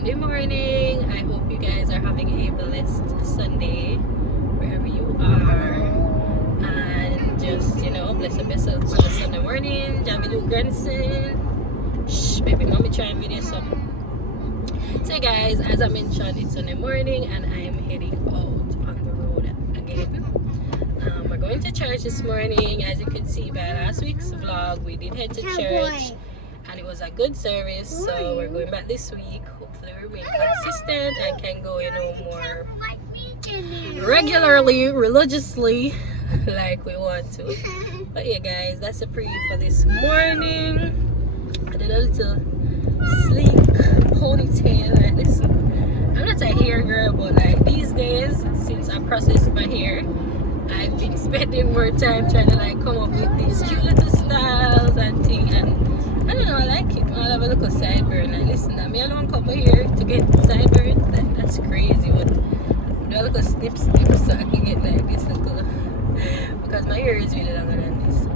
Sunday morning. I hope you guys are having a blessed Sunday wherever you are, and just bless up yourself on the Sunday morning. Jamilu grandson, shh baby mommy trying video something. So guys, as I mentioned, it's Sunday morning and I am heading out on the road again. We're going to church this morning. As you can see by last week's vlog, we did head to church and it was a good service, so we're going back this week. Hopefully we remain consistent and can go more regularly, religiously, like we want to. But yeah guys, that's a preview for this morning. I did a little sleek ponytail. Like, listen, I'm not a hair girl, but like these days, since I processed my hair, I've been spending more time trying to like come up with these cute little styles and things, and I don't know, I like it. I'll have a little sideburn. Like, listen, I mean, I don't cut my hair to get sideburns. Like, that's crazy. But do a little snip so I can get like this little, because my hair is really longer than this.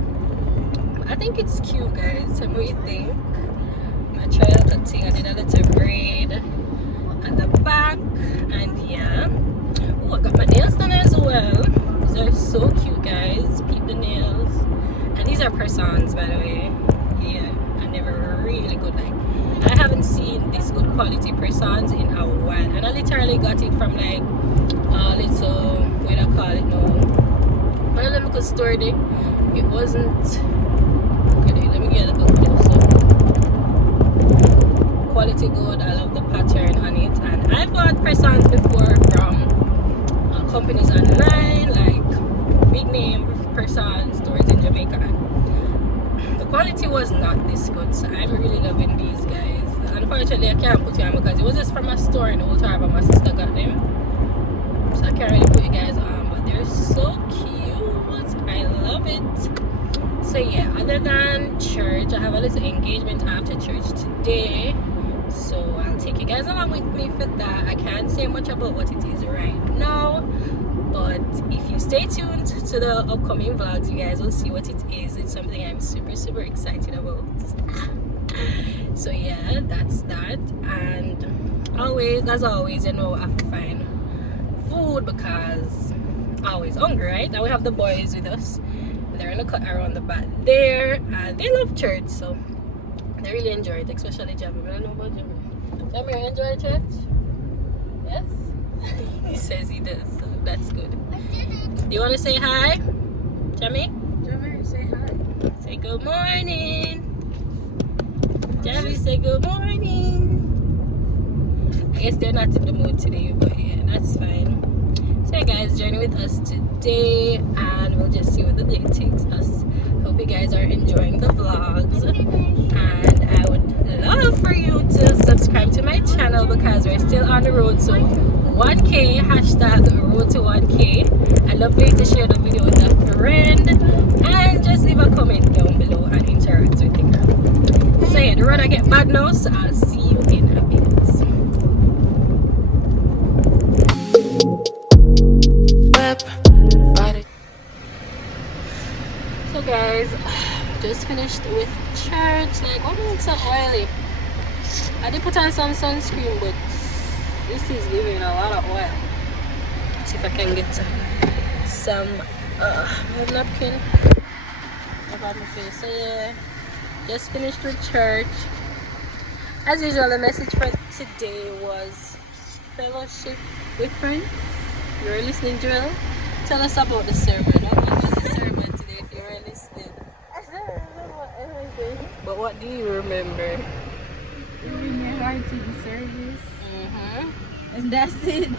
But I think it's cute, guys. Tell me what you think. I tried a little thing. I did a little braid at the back, and yeah. Oh, I got my nails done as well. These are so cute, guys. Peep the nails. And these are persons, by the way. Yeah, I never really good like. I haven't seen this good quality persons in a while, and I literally got it from like a little, what do I call it now? Well, let me go store there. It wasn't. Okay, let me get a little closer. Quality good. I love the pattern on it, and I've bought persons before from companies online, like big name person stores in Jamaica. The quality was not this good, so I'm really loving these guys. Unfortunately, I can't put you on because it was just from a store in Old Harbor. My sister got them, so I can't really put you guys on, but they're so cute. I love it. So yeah, other than church, I have a little engagement after church today, so I'll take you guys along with me for that. I can't say much about what it is right now, but if you stay tuned to the upcoming vlogs, you guys will see what it is. It's something I'm super excited about. So yeah, that's that. And always, as always, I have to find food because I'm always hungry, right? Now we have the boys with us. They're in the cut around the back there, and they love church, so they really enjoy it, especially Jamie. I don't know about Jamie. Jamie, you enjoy church? Yes? He says he does, so that's good. Do you want to say hi? Jamie? Jamie, say hi. Say good morning. Jamie, say good morning. I guess they're not in the mood today, but yeah, that's fine. So yeah, guys, journey with us today, and we'll just see where the day takes us. Hope you guys are enjoying the vlogs, and I would love for you to subscribe to my channel because we're still on the road. So 1K, hashtag road to 1K. I'd love for you to share the video with a friend and just leave a comment down below and interact with the girl. So yeah, the road I get bad now, so I'll see you in a bit. So guys, just finished with church. Like, what makes so oily? I did put on some sunscreen, but this is giving a lot of oil. Let's see if I can get some napkin about my face. So yeah, just finished with church. As usual, the message for today was fellowship with friends. You're listening, Joel. Tell us about the sermon. What was the sermon today if you were listening? I don't remember everything. But what do you remember? Giving your heart to the service. And that's it.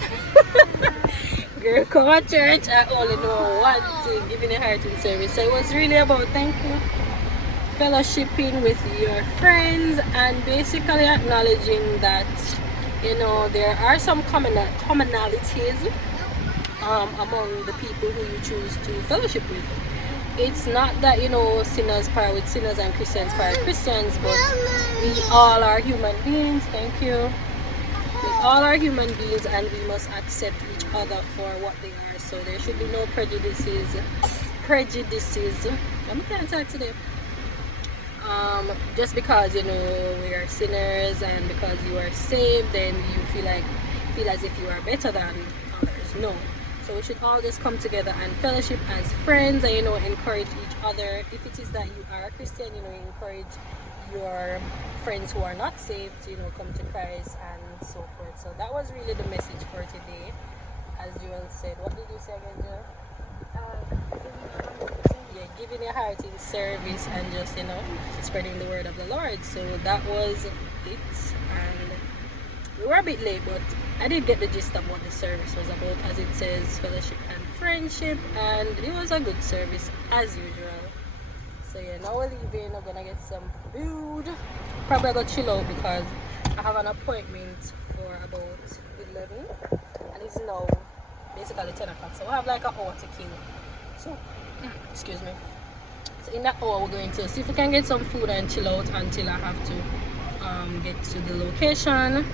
Girl, come to church. I only know one thing, giving your heart in service. So it was really about fellowshipping with your friends and basically acknowledging that, there are some commonalities among the people who you choose to fellowship with. It's not that sinners par with sinners and Christians par with Christians, but we all are human beings. Thank you. We all are human beings and we must accept each other for what they are. So there should be no prejudices. I can't talk today. just because you know we are sinners and because you are saved, then you feel as if you are better than others. No. So we should all just come together and fellowship as friends and, you know, encourage each other. If it is that you are a Christian, you know, encourage your friends who are not saved to, you know, come to Christ and so forth. So that was really the message for today. As Joel said, what did you say again, Joel? Yeah, giving your heart in service and just, you know, spreading the word of the Lord. So that was it. And we were a bit late, but I did get the gist of what the service was about, as it says fellowship and friendship, and it was a good service as usual. So yeah, now we're leaving. We're gonna get some food. Probably gonna chill out because I have an appointment for about 11, and it's now basically 10 o'clock. So we have like an hour to kill. So excuse me. So in that hour we're going to see if we can get some food and chill out until I have to get to the location.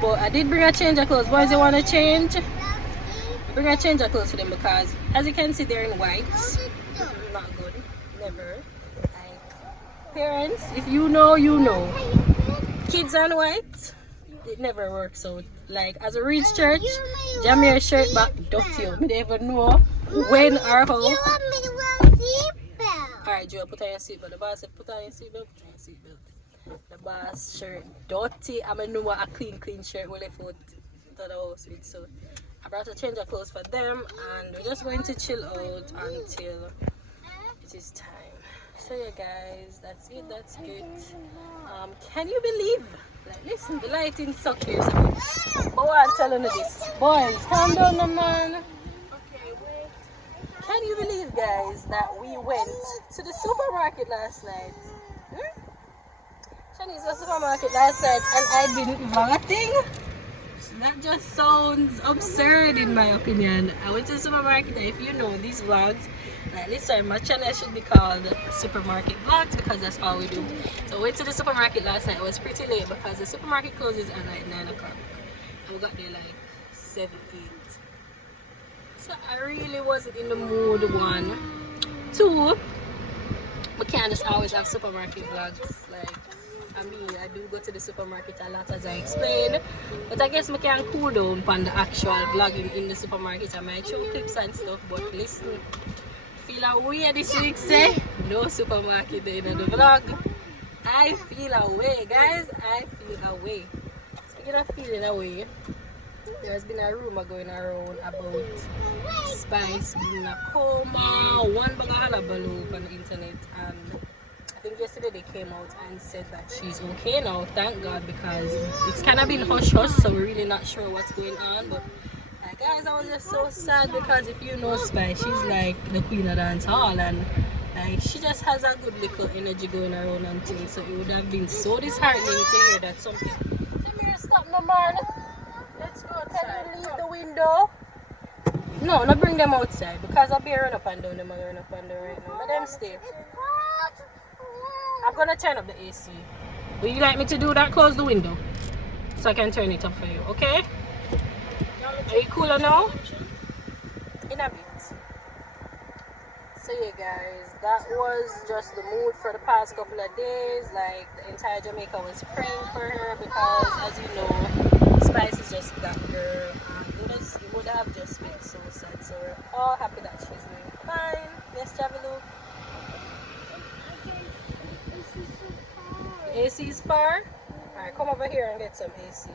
But I did bring a change of clothes. Boys, you want to change? Bring a change of clothes for them because, as you can see, they're in white. Not good. Never. Like, parents, if you know, you know. Kids on white, it never works out. Like, as a reach church, jam your shirt back, dirty out. Me don't even know when or how. Alright, Joe, put on your seatbelt. The boss said, put on your seatbelt. Put on your seatbelt. The boss shirt dirty. I know what a clean shirt will left out to the house with. So I brought a change of clothes for them, and we're just going to chill out until it is time. So yeah, guys, that's it. Can you believe? Like, listen, the lighting sucks here. But I'm telling you this, boys, calm down, the man. Okay, wait. Can you believe, guys, that we went to the supermarket last night? Shanice was to the supermarket last night and I didn't buy a thing. That just sounds absurd in my opinion. I went to the supermarket, and if you know these vlogs, like listen, my channel should be called Supermarket Vlogs because that's all we do. So I went to the supermarket last night. It was pretty late because the supermarket closes at like 9 o'clock. And we got there like 7, 8. So I really wasn't in the mood, 1. 2, we can't just always have supermarket vlogs. Like, I mean, I do go to the supermarket a lot as I explained, but I guess we can cool down on the actual vlogging in the supermarket. I might show clips and stuff, but listen, feel a way this week, say no supermarket in the vlog. I feel away, guys. I feel away. Speaking of feeling away, there's been a rumor going around about Spice being in a coma. One bag of hullabaloo on the internet, and I think yesterday they came out and said that she's okay now, thank God, because it's kind of been hush-hush, so we're really not sure what's going on. But guys, I was just so sad because if you know Spice, she's like the queen of dance hall, and like she just has a good little energy going around and things. So it would have been so disheartening to hear that something. Come here, stop, no man. Let's go outside. Can you leave the window? No, not bring them outside because I'll be run up and down. Them run up and down right now. Let them stay. I'm gonna turn up the AC. Would you like me to do that? Close the window so I can turn it up for you, okay? Are you cooler now? In a bit. So yeah, guys, that was just the mood for the past couple of days. Like, the entire Jamaica was praying for her because, as you know, Spice is just that girl, and it would have just been so sad. So we're all happy that she's doing fine. Let's have a look. The AC is far. Alright, come over here and get some AC.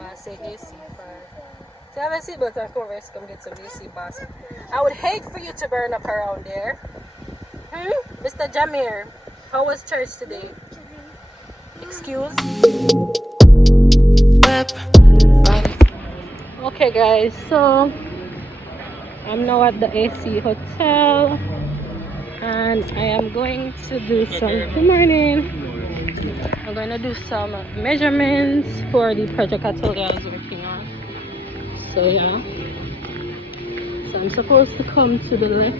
I say AC far. So have a seatbelt and come over here to come get some AC, boss. I would hate for you to burn up around there. Mr. Jamir, how was church today? Excuse? Okay guys, so I'm now at the AC hotel and I am going to do some, good morning. I'm going to do some measurements for the project I told you I was working on. So yeah, so I'm supposed to come to the left.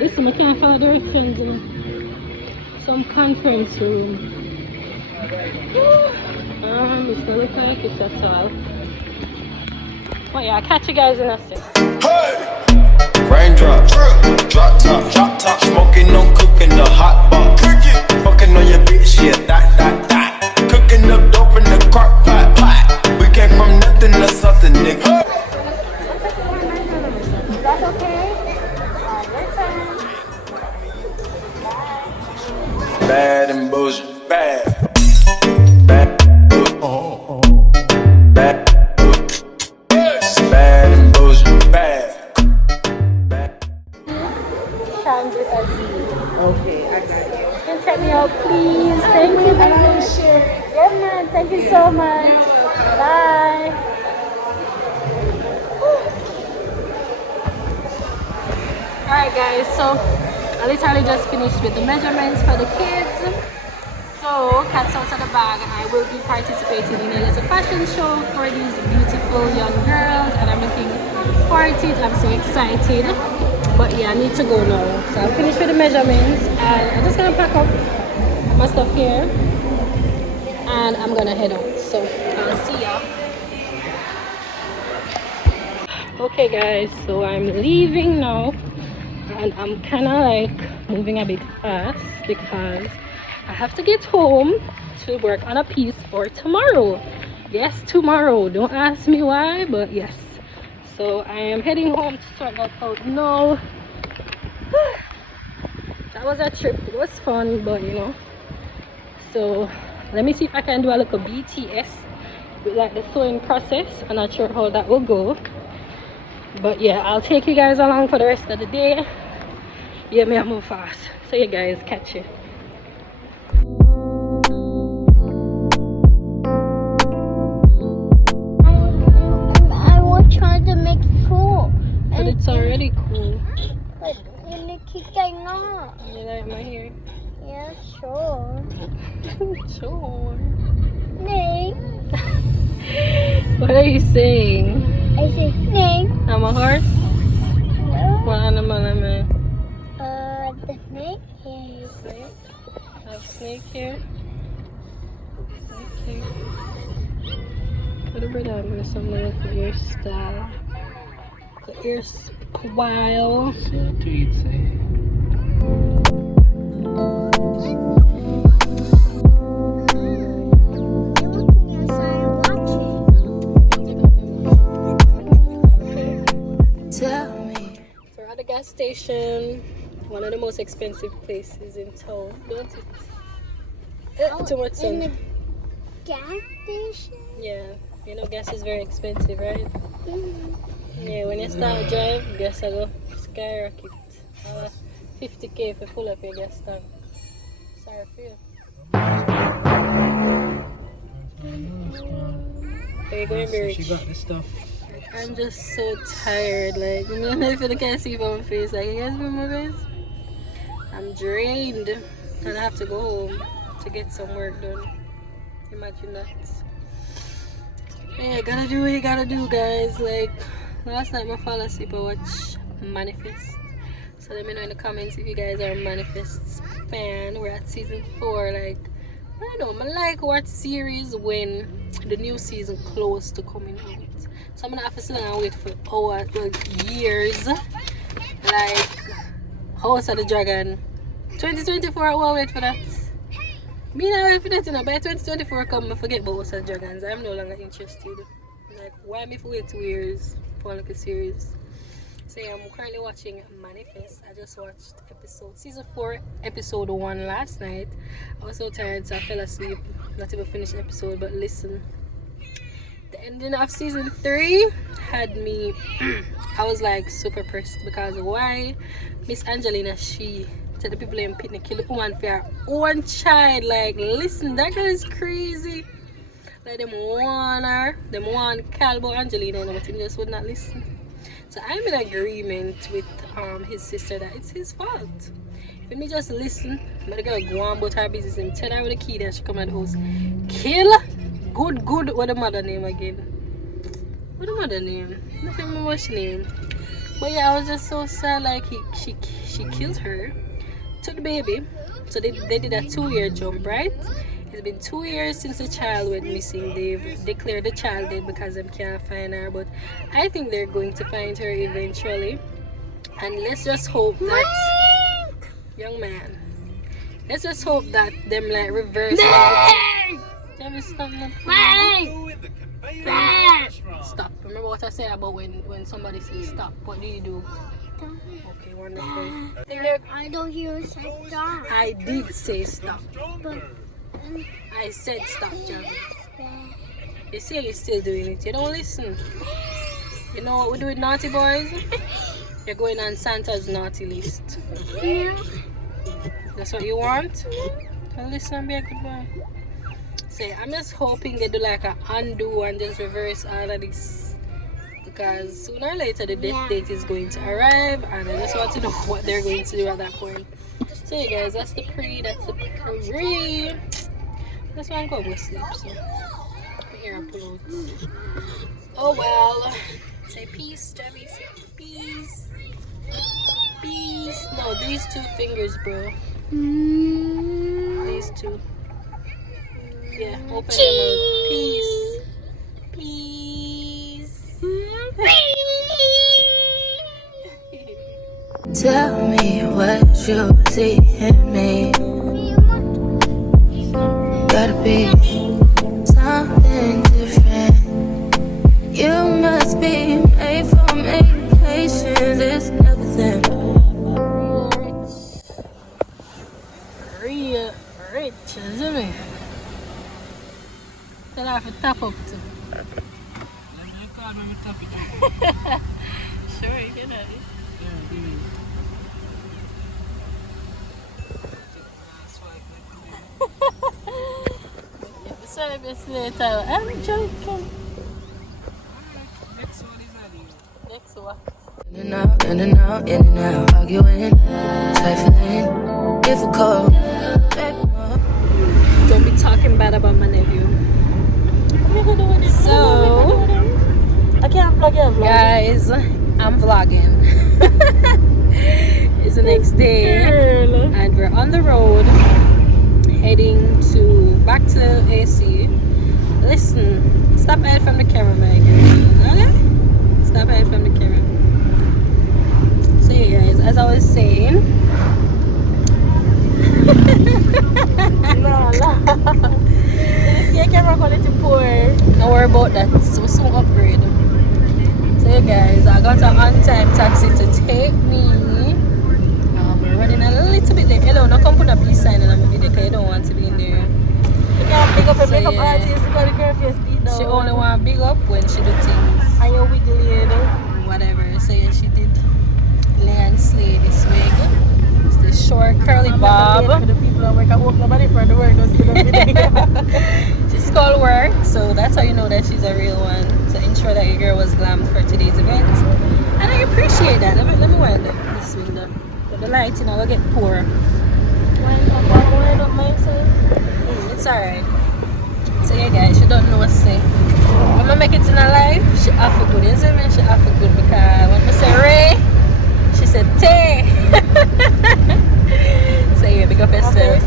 Listen, I can't follow directions in some conference room. It's not look like it, that's all. But yeah, I'll catch you guys in a sec. Hey! Raindrops, drop top, smoking, no cooking the hot box. so much. Bye. Alright guys, so I literally just finished with the measurements for the kids. So cat's out of the bag, and I will be participating in a little fashion show for these beautiful young girls, and I'm looking forward to it. I'm so excited. But yeah, I need to go now. So I'm finished with the measurements, and I'm just gonna pack up my stuff here, and I'm gonna head out. So I'll see ya. Okay guys, so I'm leaving now, and I'm kind of like moving a bit fast because I have to get home to work on a piece for tomorrow. Yes, tomorrow. Don't ask me why, but yes. So I am heading home to sort that out now. That was a trip. It was fun, but you know. So let me see if I can do a little BTS with like the sewing process. I'm not sure how that will go. But yeah, I'll take you guys along for the rest of the day. Yeah, me I move fast. So you guys catch you. I want to try to make it cool. But it's already cool. But when it keeps going on. You like my hair? Yeah, sure. Sure. Nick. What are you saying? I say Nick. I'm a horse? No. What animal am I? The snake is. Snake? I have snake here. Snake here. Put a bit on with some little hairstyle. The hairstyle. So what do you say? Tell me. So we're at the gas station. One of the most expensive places in town, don't it? Too much sun. In the gas station? Yeah, you know gas is very expensive, right? Mm-hmm. Yeah, when you start drive, gas will go skyrocket. 50k if you full up your gas tank. Sorry for you. Are you going to be rich? She got the stuff. I'm just so tired. Like, I don't know if you can see my face. Like, you guys remember my face? I'm drained, and I have to go home to get some work done. Imagine that. Yeah, gotta do what you gotta do, guys. Like, last night I fell asleep, I watched Manifest. So let me know in the comments if you guys are a Manifest fan. We're at season 4. Like, I don't know, I like watch series when the new season close to coming out. So I'm gonna have to sit down and wait for hours, years. Like House of the Dragon 2024, I will wait for that. Me not wait for that, you know. By 2024 come, I forget about House of the Dragons. I'm no longer interested. Like, why me for wait 2 years for like a series? So yeah, I'm currently watching Manifest. I just watched season 4, episode 1 last night. I was so tired, so I fell asleep. Not even finished the episode, but listen. The ending of season 3 had me I was like super pressed because why Miss Angelina, she said the people in Pitney kill the woman for her own child. Like, listen, that girl is crazy. Like, them want her, them want Calbo Angelina, and everything, just would not listen. So I'm in agreement with his sister that it's his fault. If me just listen, but the girl go on about her business and tell her with the key that she come at the house. Kill good what the mother name again? What the mother name? I don't remember what she name. But yeah, I was just so sad. Like, she killed her, took the baby. So they did a 2-year jump, right? It's been 2 years since the child went missing. They've declared the child dead because they can't find her, but I think they're going to find her eventually. And let's just hope that young man, let's just hope that them like reverse everything. Stop. Stop. Remember what I said about when somebody says stop. What do you do? Okay, wonderful. I don't hear you say stop. I did say stop. But I said stop, John. You see, you're still doing it. You don't listen. You know what we do with naughty boys? You're going on Santa's naughty list. yeah. That's what you want? Well, listen and be a good boy. say I'm just hoping they do like a undo and just reverse all of this, because sooner or later the death date is going to arrive, and I just want to know what they're going to do at that point. So yeah guys, that's the pre. This one go with sleep, so my ear pull out. Oh well. Say peace, Debbie. Say peace. Peace. No, these two fingers, bro. These two. Yeah, open them out. Peace. Peace. Tell me what you see in me. Gotta be something different. You must be made for me. Patience is everything. Real rich, isn't it? Tell her to tap up too. Sure, you know. Later. I'm joking. Next one is not you. Next one. In and out, in and out, in and out. Arguing, trifling, difficult. Don't be talking bad about my nephew. So, I can't plug in. guys, I'm vlogging. It's the next day, and we're on the road heading back to AC. Listen, stop ahead from the camera, Megan. Okay? Stop ahead from the camera. So yeah guys, as I was saying, No. Your camera quality poor. don't worry about that. So soon upgrade. So yeah guys, I got an on-time taxi to take me. We're running a little bit late. Hello, no come put a peace sign in my video because you don't want to be in there. You can't pick up a So, makeup yeah. artist because the curfew is beat down. She only want big up when she do things. And you're wiggling. Whatever. So yeah, she did lay and slay this wig. It's the short curly bob. For the people that work, I hope nobody for the work does see the video. She's called work, so that's how you know that she's a real one. To ensure that your girl was glammed for today's event. And I appreciate that. Let me wind up this window. But the lighting will get poor. Wind up myself. It's alright. So yeah guys, she don't know what to say. When I make it in her life, she have to good, isn't it? She have to good because when I say Ray, she said Tay. So yeah, big up yourself.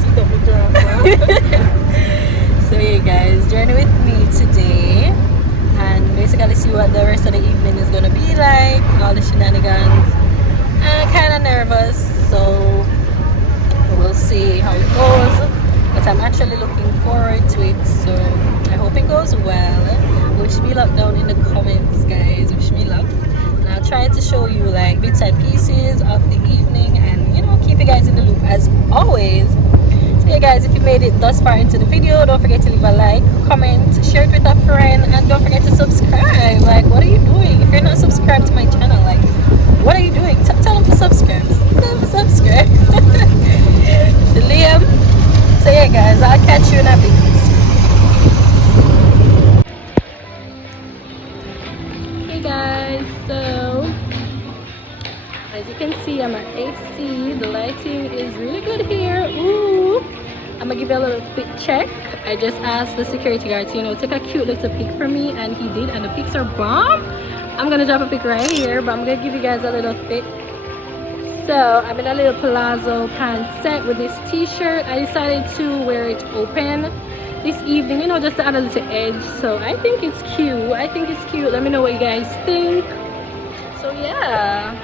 So yeah guys, journey with me today and basically see what the rest of the evening is gonna be like, all the shenanigans. I'm kinda nervous, so we'll see how it goes. But I'm actually looking forward to it, so I hope it goes well. Wish me luck down in the comments, guys. Wish me luck. And I'll try to show you like bits and pieces of the evening and keep you guys in the loop as always. So yeah guys, if you made it thus far into the video, don't forget to leave a like, comment, share it with a friend, and don't forget to subscribe. Like, what are you doing? If you're not subscribed to my channel, like, what are you doing? Tell them to subscribe. Tell them to subscribe. Liam. So yeah guys, I'll catch you in a bit. Hey guys, so as you can see, I'm at AC. The lighting is really good here. Ooh. I'm gonna give you a little quick check. I just asked the security guard to take a cute little pic for me, and he did, and the pics are bomb. I'm gonna drop a pic right here, but I'm gonna give you guys a little pic. So I'm in a little palazzo pants set with this t-shirt. I decided to wear it open this evening, just to add a little edge. So I think it's cute. Let me know what you guys think. So yeah.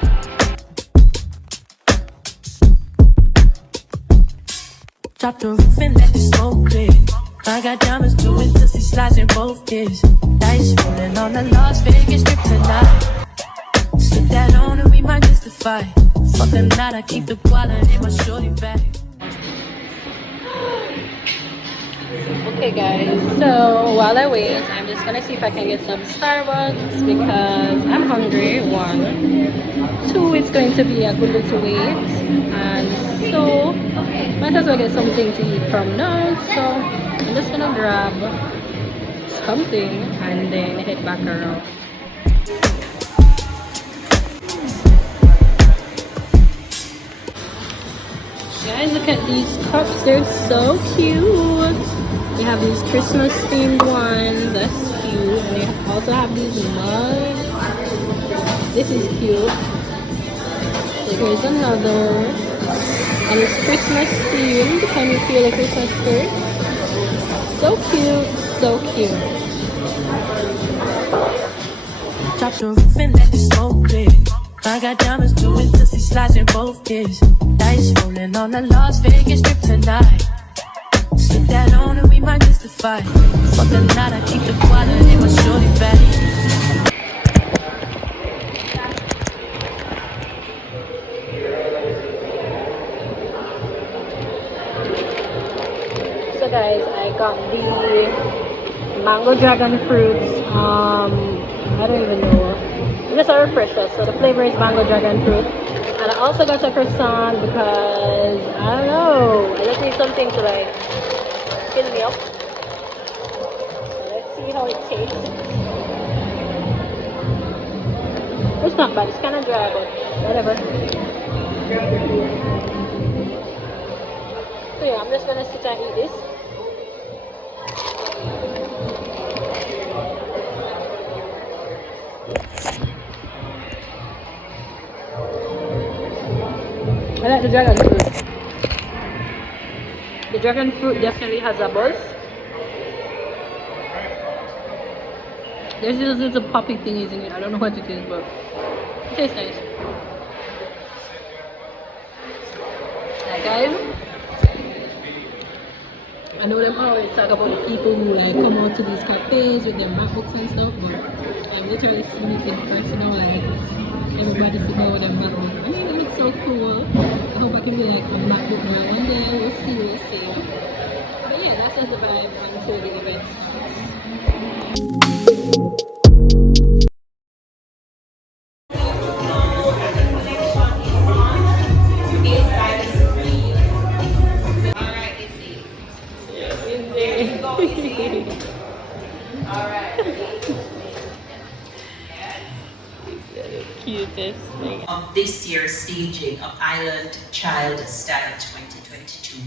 Drop the roof and let the smoke clear. I got diamonds doing pussy slides in both ears. Dice rolling on the Las Vegas strip tonight. Slip that on and we might justify. Fuck the night, I keep the quality in my shorty bag. Okay guys, so while I wait, I'm just gonna see if I can get some Starbucks because I'm hungry. 1, 2, it's going to be a good little wait, and so might as well get something to eat from now. So I'm just gonna grab something and then head back around. Guys, look at these cups, they're so cute. They have these Christmas themed ones, that's cute. And they also have these mugs. This is cute. So here's another. And it's Christmas themed. Can you feel a Christmas spirit? So cute, so cute. Drop the roof and let the smoke clear. I got diamonds doing dusty slides in both ears. Dice rolling on the Las Vegas strip tonight. Slip that on and we might miss the fight. Fuck the night, I keep the quality, my shorty back. So guys, I got the mango dragon fruits. I don't even know. Just a refresher. So the flavor is mango dragon fruit. And I also got a croissant because I don't know. I just need something to like fill me up. So let's see how it tastes. It's not bad. It's kind of dry, but whatever. So yeah, I'm just gonna sit and eat this. I like the dragon fruit. The dragon fruit definitely has a buzz. There's these little poppy thingies in it. I don't know what it is, but it tastes nice. Like guys, I know them always talk about the people who like come out to these cafes with their MacBooks and stuff, but I've literally seen it in person now, like everybody sitting there with their MacBook. I mean, it looks so cool. I hope I can be like a MacBook girl one day. We'll see, we'll see. But yeah, that's just the vibe until the event starts. Cutest thing. Of this year's staging of Island Child Style 2022.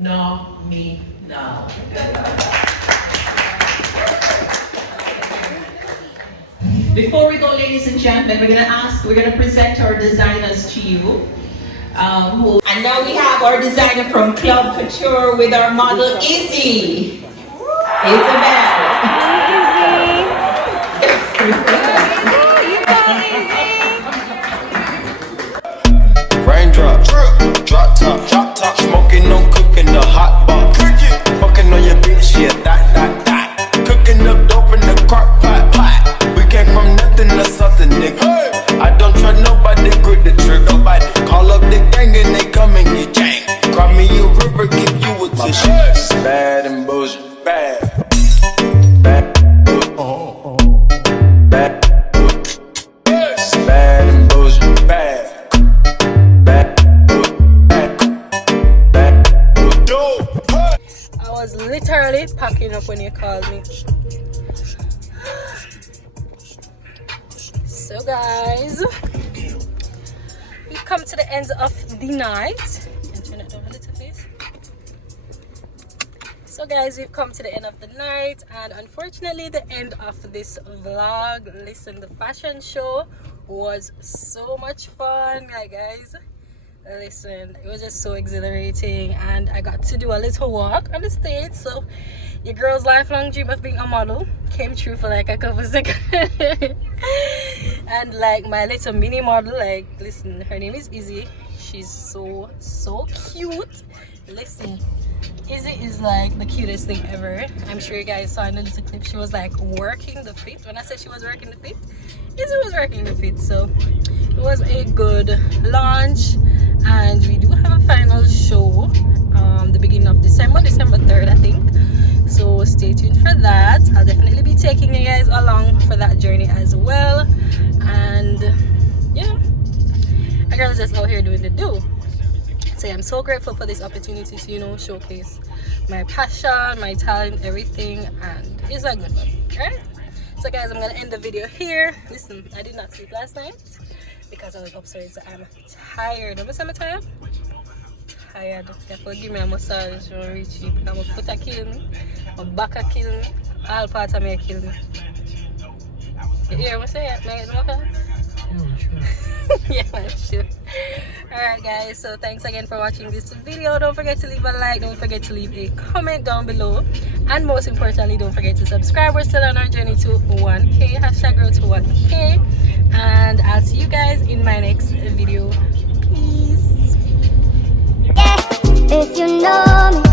No, me, no. Before we go, ladies and gentlemen, we're gonna present our designers to you. And now we have our designer from Club Couture with our model Izzy. Isabel. Raindrops, drop top, smoking on cooking the hot box. Fucking on your bitch, yeah, that. Cooking up dope in the crock pot. We came from nothing to something, nigga. I don't trust nobody, grip the trigger. Nobody call up the gang and they come and get gang. Cry me a river, give you a tissue. Bad and bullshit, bad. Bad and bullshit, bad. I was literally packing up when you called me. So guys, we've come to the end of the night. Can you turn it down a little, please? So So guys, we've come to the end of the night and unfortunately the end of this vlog. Listen, the fashion show was so much fun, guys. Listen, it was just so exhilarating and I got to do a little walk on the stage. So your girl's lifelong dream of being a model came true for like a couple seconds. And like my little mini model, like, listen, her name is Izzy. She's so cute. Listen, Izzy is like the cutest thing ever. I'm sure you guys saw in the little clip, she was like working the fit. When I said she was working the fit, Izzy was working the fit. So it was a good launch and we do have a final show the beginning of December 3rd, I think. So stay tuned for that. I'll definitely be taking you guys along for that journey as well. And yeah, my girl's just out here doing the do. So I'm so grateful for this opportunity to, you know, showcase my passion, my talent, everything, and it's a good one, right? So guys, I'm gonna end the video here. Listen, I did not sleep last night because I was upstairs, so I'm tired. I'm tired? Tired. Therefore, give me a massage when I reach you. Because my foot a kill me, my back a kill me, all parts of me a kill me. You hear what I say? Yeah, man, sure. Alright guys, so thanks again for watching this video. Don't forget to leave a like, don't forget to leave a comment down below, and most importantly, don't forget to subscribe. We're still on our journey to 1K, hashtag grow to 1K, and I'll see you guys in my next video. Peace. If you know me